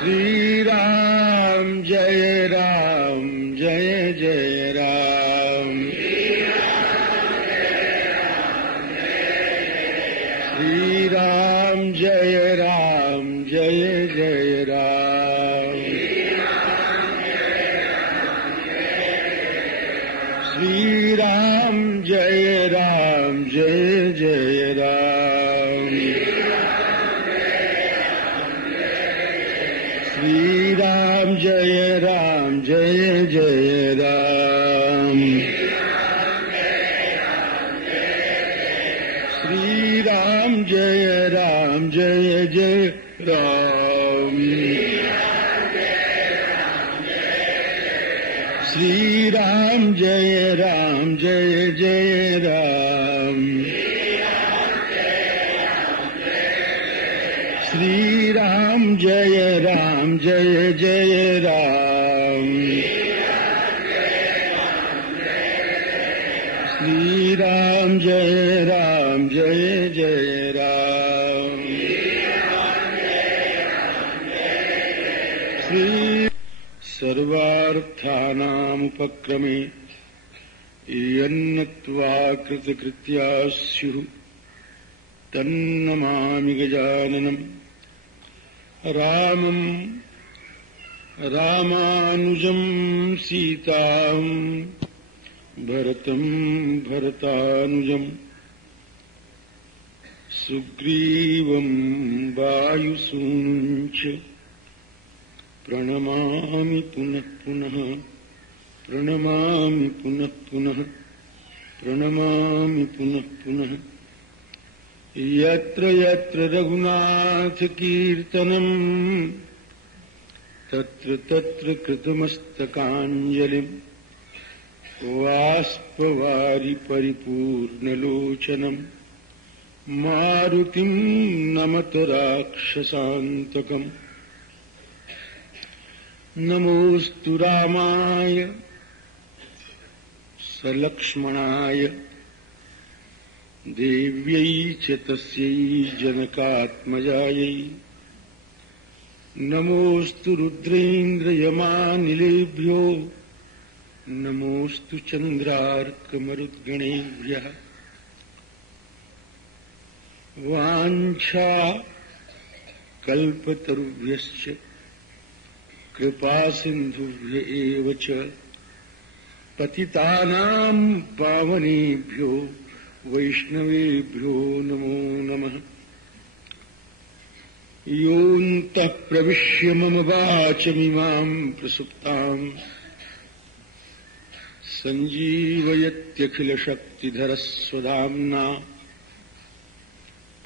श्री राम जय जय राम। श्री राम जय जय राम। श्री राम जय जय राम। श्री राम जय जय राम। श्री राम जय जय राम। श्री राम जय जय राम। श्री राम जय जय राम। श्री राम जय जय राम। श्री सर्वार्थानामुपक्रमे यन्नत्वा कृतकृत्या स्युः तन्नमामि गजाननम्। रामम् रामानुजम् सीताम् भरतम् भरतानुजम् सुग्रीवम् वायुसूनुम् च प्रणमामि पुनः पुनः। प्रणमामि पुनः पुनः। प्रणमामि पुनः पुनः। यत्र यत्र रघुनाथ कीर्तनम् तत्र तत्र कृतमस्तकाञ्जलिम् वाष्पवारि परिपूर्णलोचनम् मारुतिम् नमत राक्षसान्तकम्। नमोऽस्तु रामाय सलक्ष्मणाय देव्यै च तस्यै जनकात्मजायै। नमोऽस्तु रुद्रेन्द्रयमानिलेभ्यो नमोऽस्तु चन्द्रार्कमरुद्गणेभ्यः। वाञ्छा कल्पतरुभ्यश्च कृपासिन्धुभ्य एव च पतितानां पावनेभ्यो वैष्णवेभ्यो नमो नमः। योऽन्तः प्रविश्य मम वाचमिमां प्रसुप्ताम् सञ्जीवयत्यखिलशक्तिधरस्वधाम्ना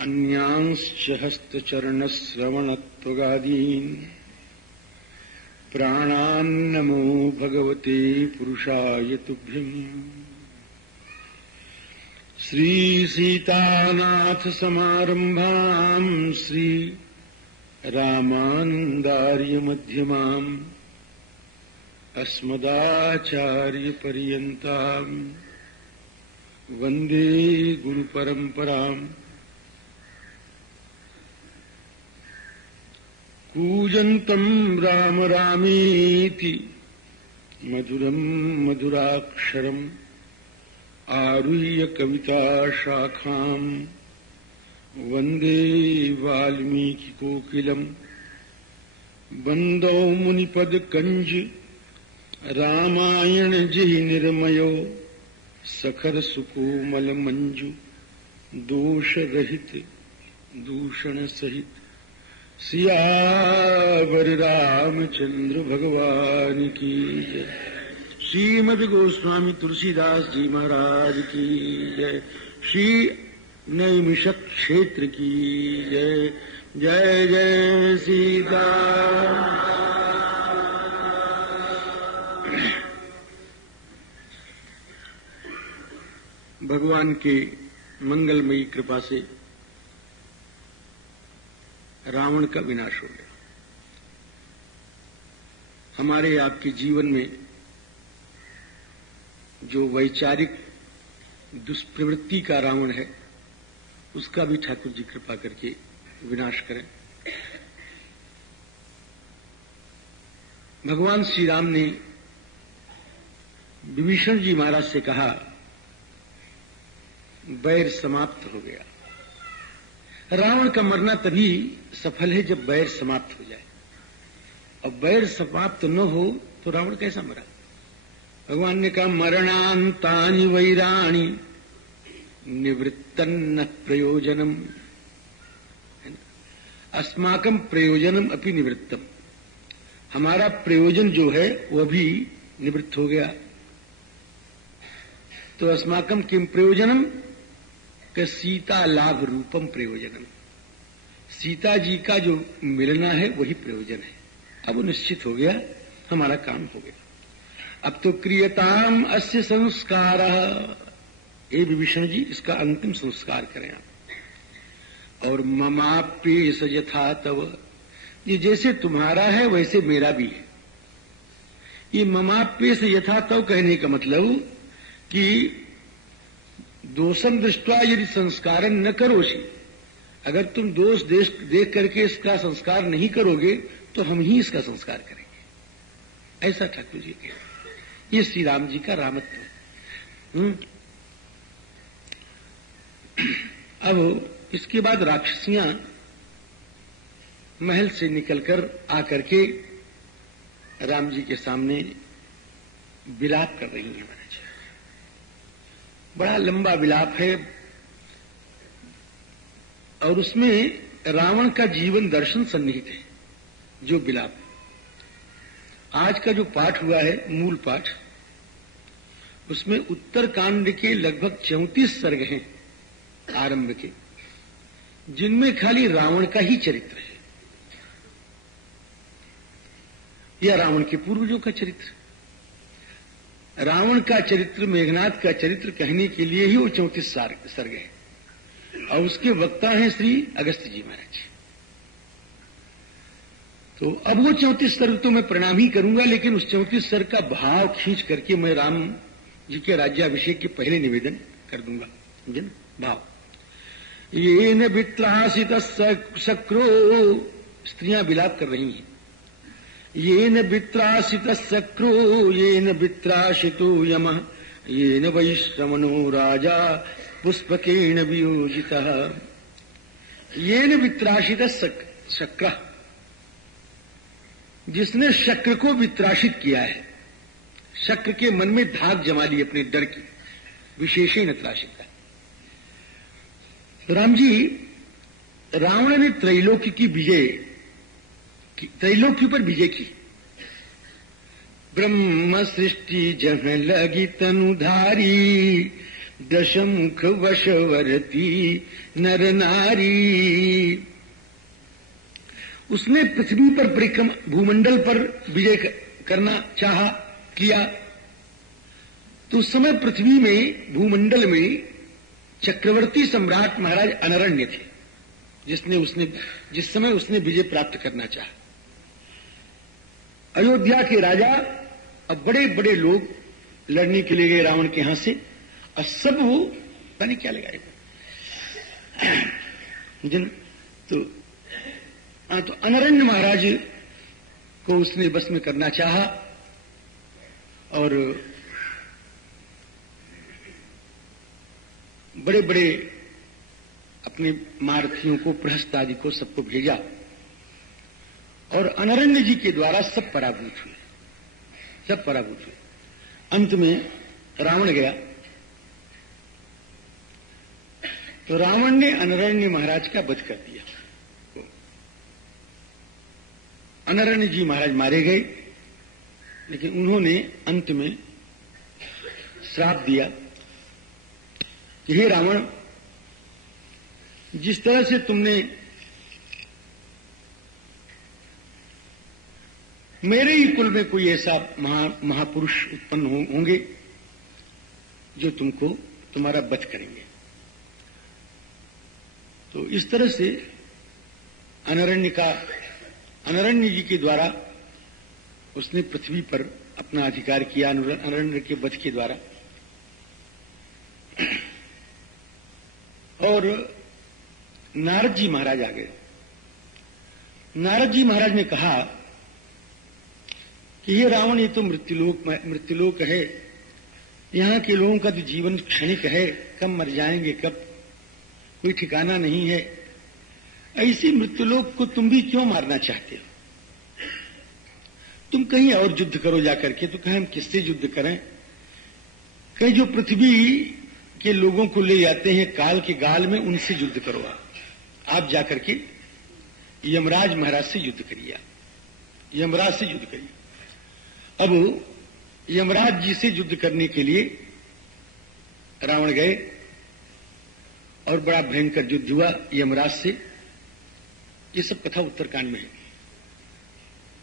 अन्यांश्च हस्तचरणश्रवणत्वगादीन् प्राणान्नमो भगवते पुरुषाय तुभ्यम्। श्रीसीतानाथसमारम्भाम् श्री रामानन्दार्यमध्यमाम् अस्मदाचार्यपर्यन्ताम् वन्दे गुरुपरम्पराम्। कूजन्तम् राम रामेति मधुरम् मधुराक्षरम् आरुह्य कविताशाखाम् वन्दे वाल्मीकिकोकिलम्। वन्दौ मुनिपदकञ्ज रामायण जिहि निर्मयो सखर सुकोमल मंजु दोष रहित दूषण सहित सियावर रामचंद्र भगवान की जय। श्रीमद् गोस्वामी तुलसीदास जी महाराज की जय। श्री नैमिषक क्षेत्र की जय। जय जय सीताराम। भगवान के मंगलमयी कृपा से रावण का विनाश हो गया। हमारे आपके जीवन में जो वैचारिक दुष्प्रवृत्ति का रावण है उसका भी ठाकुर जी कृपा करके विनाश करें। भगवान श्री राम ने विभीषण जी महाराज से कहा, बैर समाप्त हो गया। रावण का मरना तभी सफल है जब बैर समाप्त हो जाए, और बैर समाप्त न हो तो रावण कैसा मरा? भगवान ने कहा, मरणांतानि वैराणि निवृत्तन्न प्रयोजनम, अस्माकं प्रयोजनम अपि निवृत्तम, हमारा प्रयोजन जो है वह भी निवृत्त हो गया। तो अस्माकं किम प्रयोजनम कि सीता लाभ रूपम प्रयोजनम, सीता जी का जो मिलना है वही प्रयोजन है। अब वो निश्चित हो गया, हमारा काम हो गया। अब तो क्रियताम अस्य संस्कार, हे विभीषण जी इसका अंतिम संस्कार करें आप। और ममाप्येष यथा तव, ये जैसे तुम्हारा है वैसे मेरा भी है। ये ममाप्येष यथा तव कहने का मतलब कि दोषम दृष्ट्वा यदि संस्कार न करोषि, अगर तुम दोष देख करके इसका संस्कार नहीं करोगे तो हम ही इसका संस्कार करेंगे, ऐसा ठाकुर जी कहते। ये श्री राम जी का रामत्व। अब इसके बाद राक्षसियां महल से निकलकर आकर के राम जी के सामने विलाप कर रही हैं महाराज। बड़ा लंबा विलाप है और उसमें रावण का जीवन दर्शन सन्निहित है। जो विलाप आज का जो पाठ हुआ है, मूल पाठ, उसमें उत्तर कांड के लगभग 34 सर्ग हैं आरंभ के, जिनमें खाली रावण का ही चरित्र है या रावण के पूर्वजों का चरित्र। रावण का चरित्र, मेघनाथ का चरित्र कहने के लिए ही वो 34 सर्ग है, और उसके वक्ता हैं श्री अगस्त्य जी महाराज। तो अब वो 34 सर्ग तो मैं प्रणाम ही करूंगा, लेकिन उस 34 सर्ग का भाव खींच करके मैं राम जी के राज्याभिषेक के पहले निवेदन कर दूंगा। समझे ना भाव? येन वित्रासित शक्रो, स्त्रियां विलाप कर रही हैं। येन वित्रासित शक्रो येन वित्राशितो यमः येन वैश्रवणो राजा पुष्पकेण वियोजितः। येन वित्राशित शक्र, जिसने शक्र को वित्राशित किया है, शक्र के मन में धाक जमा ली अपने डर की, विशेषण त्राशित है। राम जी, रावण ने त्रैलोक्य की विजय, त्रैलोक्य पर विजय की। ब्रह्म सृष्टि जह लगी तनुधारी, दशमुख वशवर्ती नर नारी। उसने पृथ्वी पर परिक्रमा, भूमंडल पर विजय करना चाहा, किया। तो उस समय पृथ्वी में, भूमंडल में चक्रवर्ती सम्राट महाराज अनरण्य थे, जिस समय उसने विजय प्राप्त करना चाहा। अयोध्या के राजा अब बड़े बड़े लोग लड़ने के लिए गए रावण के यहां से, और सब वो पता नहीं क्या लगाएगा तो अनरण्य महाराज को उसने बस में करना चाहा, और बड़े बड़े अपने मारथियों को, प्रहस्त आदि को, सबको भेजा, और अनरण्य जी के द्वारा सब पराभूत हुए, सब पराभूत हुए। अंत में रावण गया, तो रावण ने अनरण्य महाराज का वध कर दिया। अनरण्य जी महाराज मारे गए, लेकिन उन्होंने अंत में श्राप दिया कि हे रावण, जिस तरह से तुमने मेरे ही कुल में कोई ऐसा महापुरुष उत्पन्न होंगे जो तुमको, तुम्हारा वध करेंगे। तो इस तरह से अनरण्य जी के द्वारा उसने पृथ्वी पर अपना अधिकार किया, अनरण्य के वध के द्वारा। और नारद जी महाराज आ गए। नारद जी महाराज ने कहा कि ये रावण, ये तो मृत्युलोक है, यहाँ के लोगों का तो जीवन क्षणिक है, कब मर जाएंगे, कब कोई ठिकाना नहीं है। ऐसी मृत्युलोक को तुम भी क्यों मारना चाहते हो? तुम कहीं और युद्ध करो जाकर के। तो कहें हम किससे युद्ध करें? कहीं जो पृथ्वी के लोगों को ले जाते हैं काल के गाल में, उनसे युद्ध करो। आप जाकर के यमराज महाराज से युद्ध करिए, यमराज से युद्ध करिए। अब यमराज जी से युद्ध करने के लिए रावण गए और बड़ा भयंकर युद्ध हुआ यमराज से। ये सब कथा उत्तरकांड में है।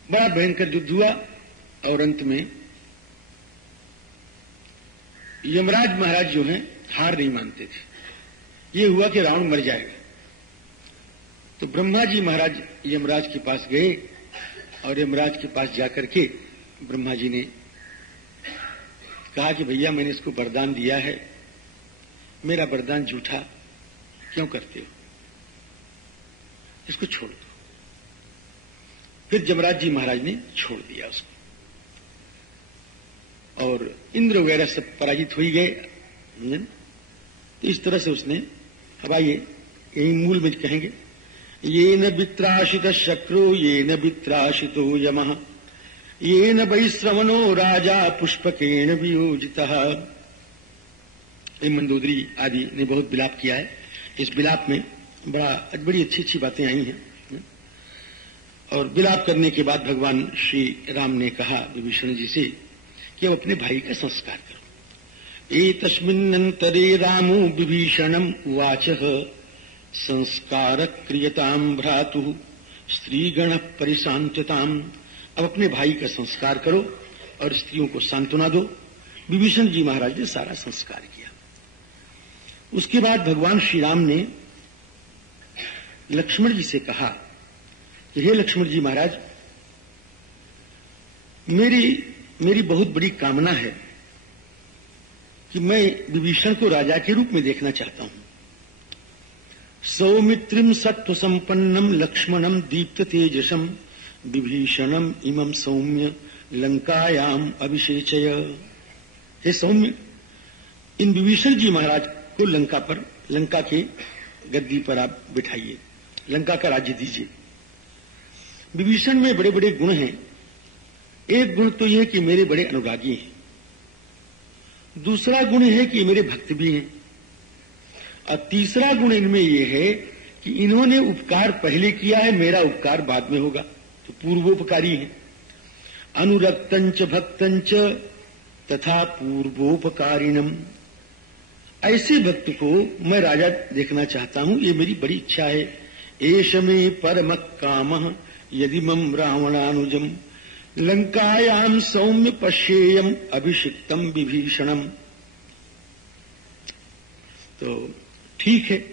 बड़ा भयंकर युद्ध हुआ और अंत में यमराज महाराज जो हैं हार नहीं मानते थे। ये हुआ कि रावण मर जाएगा। तो ब्रह्मा जी महाराज यमराज के पास गए और यमराज के पास जाकर के ब्रह्मा जी ने कहा कि भैया, मैंने इसको वरदान दिया है, मेरा वरदान झूठा क्यों करते हो? इसको छोड़ दो। फिर यमराज जी महाराज ने छोड़ दिया उसको, और इंद्र वगैरह सब पराजित हो ही गए। तो इस तरह से उसने, अब आइए यही मूल में कहेंगे, ये न वित्राशित शक्रो ये न वित्राशितो यमः ये न वैश्रवणो राजा पुष्पकेण वियोजितः। मंदोदरी आदि ने बहुत विलाप किया है। इस विलाप में बड़ी अच्छी अच्छी बातें आई हैं। और विलाप करने के बाद भगवान श्री राम ने कहा विभीषण जी से कि अब अपने भाई का संस्कार करो। एतस्मिन्नन्तरे रामो विभीषणम् उवाचः संस्कार क्रियताम् भ्रातुः स्त्रीगण परिशान्त्यताम्। अब अपने भाई का संस्कार करो और स्त्रियों को सांत्वना दो। विभीषण जी महाराज ने सारा संस्कार किया। उसके बाद भगवान श्री राम ने लक्ष्मण जी से कहा कि हे लक्ष्मण जी महाराज, मेरी बहुत बड़ी कामना है कि मैं विभीषण को राजा के रूप में देखना चाहता हूं। सौमित्रिम सत्व संपन्नम लक्ष्मणम दीप्त तेजसम विभीषणम इमं सौम्य लंकायाम अभिषेचय। हे सौम्य, इन विभीषण जी महाराज को लंका के गद्दी पर आप बिठाइए, लंका का राज्य दीजिए। विभीषण में बड़े बड़े गुण हैं। एक गुण तो यह कि मेरे बड़े अनुरागी हैं, दूसरा गुण है कि मेरे भक्त भी हैं, और तीसरा गुण इनमें यह है कि इन्होंने उपकार पहले किया है, मेरा उपकार बाद में होगा, तो पूर्वोपकारी है। अनुरक्तंच भक्तंच तथा पूर्वोपकारिणम। ऐसे भक्त को मैं राजा देखना चाहता हूं, ये मेरी बड़ी इच्छा है। एष मे परम कामः यदि मम रावणानुजम लंकायाम सौम्य पश्येयम अभिषिक्तम विभीषणम। तो ठीक है,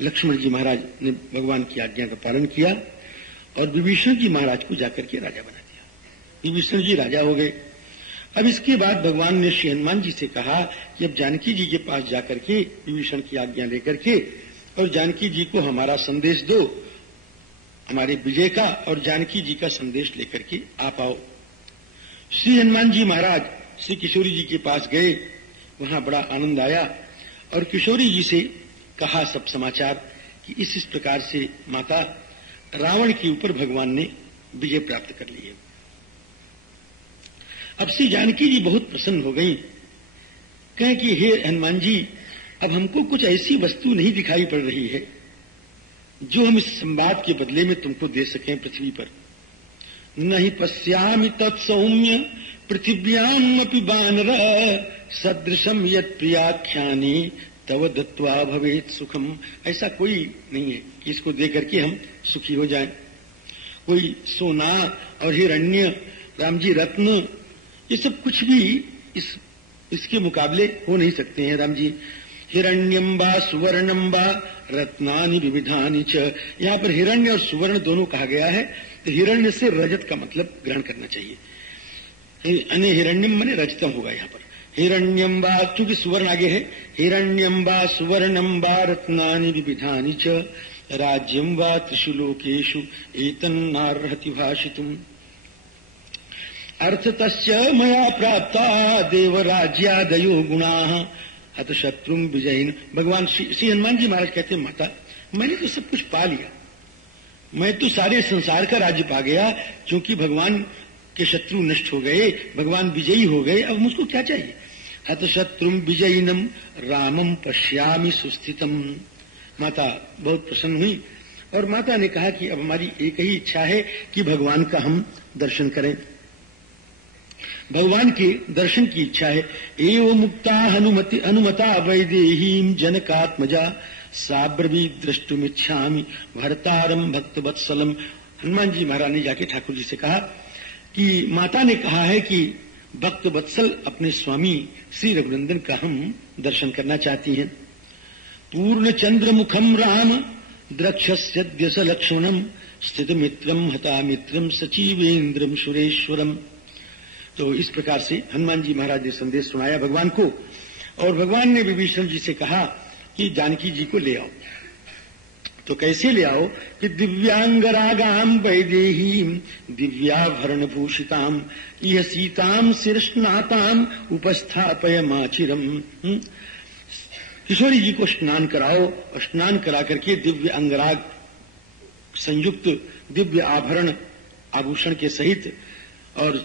लक्ष्मण जी महाराज ने भगवान की आज्ञा का पालन किया और विभीषण जी महाराज को जाकर के राजा बना दिया। विभीषण जी राजा हो गए। अब इसके बाद भगवान ने श्री हनुमान जी से कहा कि अब जानकी जी के पास जाकर के विभीषण की आज्ञा लेकर के और जानकी जी को हमारा संदेश दो, हमारे विजय का, और जानकी जी का संदेश लेकर के आप आओ। श्री हनुमान जी महाराज श्री किशोरी जी के पास गए, वहां बड़ा आनंद आया और किशोरी जी से कहा सब समाचार कि इस प्रकार से माता रावण के ऊपर भगवान ने विजय प्राप्त कर ली है। अब श्री जानकी जी बहुत प्रसन्न हो गई, कहें कि हे हनुमान जी, अब हमको कुछ ऐसी वस्तु नहीं दिखाई पड़ रही है जो हम इस संवाद के बदले में तुमको दे सकें पृथ्वी पर। नहीं पश्यामि तत्सौम्य पृथिव्याम अपि बानर सदृशम यत् प्रियाख्यानि तव दत्वा भवेत सुखम। ऐसा कोई नहीं है कि इसको दे करके हम सुखी हो जाएं। कोई सोना और हिरण्य, राम जी रत्न, ये सब कुछ भी इसके मुकाबले हो नहीं सकते हैं। राम जी हिरण्यम वा सुवर्णम वा रत्नानि विविधानि च। यहाँ पर हिरण्य और सुवर्ण दोनों कहा गया है, तो हिरण्य से रजत का मतलब ग्रहण करना चाहिए। अन्य हिरण्यम माने रजतम होगा यहाँ पर। हिरण्यम वा, क्योंकि सुवर्ण आगे है, हिरण्यम वा सुवर्णम वा रत्नानि विविधानि च राज्यम वा त्रिषु लोकेषु एतन्नार्हति भाषितुम्। अर्थ तस्य मया प्राप्ता देवराज्यादयो गुणाः अत शत्रुम विजयीन। भगवान श्री हनुमान जी महाराज कहते हैं, माता मैंने तो सब कुछ पा लिया, मैं तो सारे संसार का राज्य पा गया, क्योंकि भगवान के शत्रु नष्ट हो गए, भगवान विजयी हो गए, अब मुझको क्या चाहिए। अत शत्रुम विजयिनम रामम पश्यामि सुस्थितम। माता बहुत प्रसन्न हुई और माता ने कहा कि अब हमारी एक ही इच्छा है कि भगवान का हम दर्शन करें, भगवान के दर्शन की इच्छा है। एवं मुक्ता हनुमता वैदेहीम जनकात्मजा साब्रवीत द्रष्टुमिच्छामि भरतारम भक्त वत्सलम। हनुमान जी महाराज ने जाके ठाकुर जी से कहा कि माता ने कहा है कि भक्त वत्सल अपने स्वामी श्री रघुनंदन का हम दर्शन करना चाहती हैं। पूर्ण चंद्र मुखम राम द्रक्षस्यद्य स लक्ष्मणम स्थित मित्रम हता मित्रम सचिवेन्द्रम सुरेश्वरम। तो इस प्रकार से हनुमान जी महाराज ने संदेश सुनाया भगवान को, और भगवान ने विभीषण जी से कहा कि जानकी जी को ले आओ। तो कैसे ले आओ कि दिव्यांगरागाम वैदेहीम दिव्याभरण भूषिताम यह सीताम शिरस्नाताम उपस्थापय माचिरम। किशोरी जी को स्नान कराओ और स्नान करा करके दिव्य अंगराग संयुक्त दिव्य आभरण आभूषण के सहित, और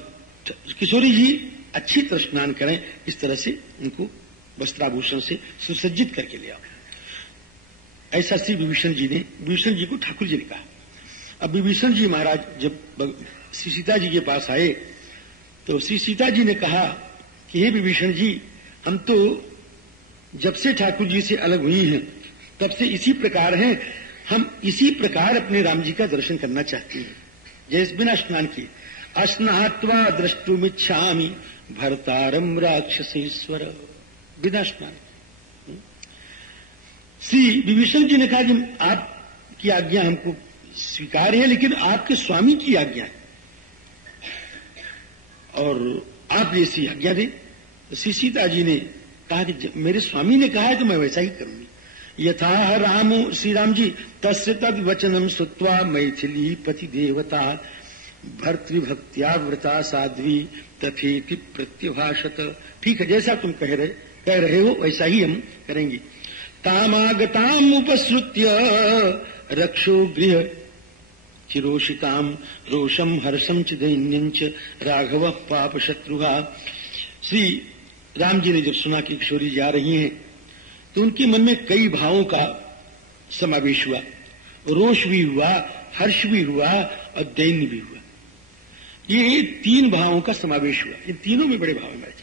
किशोरी जी अच्छी तरह स्नान करें, इस तरह से उनको वस्त्राभूषण से सुसज्जित करके ले आओ। ऐसा श्री विभीषण जी को ठाकुर जी ने कहा। अब विभीषण जी महाराज जब श्री सीता जी के पास आए तो श्री सीता जी ने कहा कि हे विभीषण जी, हम तो जब से ठाकुर जी से अलग हुई हैं तब से इसी प्रकार हैं, हम इसी प्रकार अपने राम जी का दर्शन करना चाहती हैं, जैसे बिना स्नान किए। अस्नात्वा द्रष्टुमिच्छामि भरतारम राक्षसेश्वर। बिना स्नान। श्री विभीषण जी ने कहा कि आपकी आज्ञा हमको स्वीकार है, लेकिन आपके स्वामी की आज्ञा है और आप ऐसी आज्ञा दें। तो श्री सीता जी ने कहा कि मेरे स्वामी ने कहा है तो मैं वैसा ही करूंगी। यथा राम श्री राम जी तस्य तद वचनम श्रुत्वा मैथिली पति देवता भर्तृभक्त्या व्रता साध्वी तथेति प्रत्युभाषत। ठीक है, जैसा तुम कह रहे हो वैसा ही हम करेंगे। तामागताम उपसृत्य रक्षो गृह चिरोषिताम रोषम हर्षम च दैन्यं च राघव पाप शत्रुहा। श्री राम जी ने जब सुना कि किशोरी जा रही हैं तो उनके मन में कई भावों का समावेश हुआ, रोष भी हुआ, हर्ष भी हुआ और दैन्य भी हुआ। ये तीन भावों का समावेश हुआ। इन तीनों में बड़े भाव हैं महाराज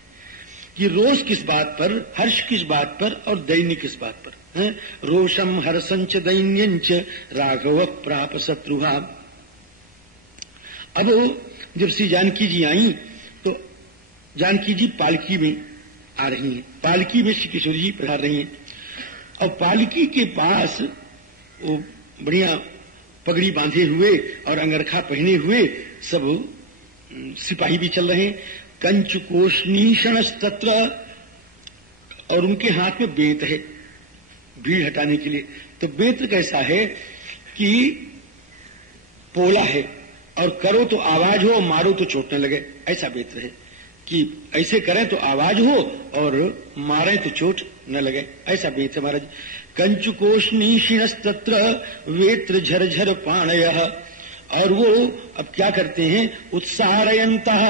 कि रोष किस बात पर, हर्ष किस बात पर और दैन्य किस बात पर है। रोषम हर्षंच दैन्यंच राघव प्राप शत्रुहा। अब जब श्री जानकी जी आई तो जानकी जी पालकी में आ रही हैं, पालकी में श्री किशोरी जी पधार रही हैं और पालकी के पास वो बढ़िया पगड़ी बांधे हुए और अंगरखा पहने हुए सब सिपाही भी चल रहे हैं। कंचुकोष्णीषणस्तत्र, और उनके हाथ में बेत है भीड़ हटाने के लिए। तो बेत कैसा है कि पोला है और करो तो आवाज हो, मारो तो चोट न लगे, ऐसा बेत है कि ऐसे करें तो आवाज हो और मारें तो चोट न लगे, ऐसा बेत है महाराज। कंचुकोष्णीषणस्तत्र वेत्र झरझर पाणयः। और वो अब क्या करते हैं, उत्साहयन्तः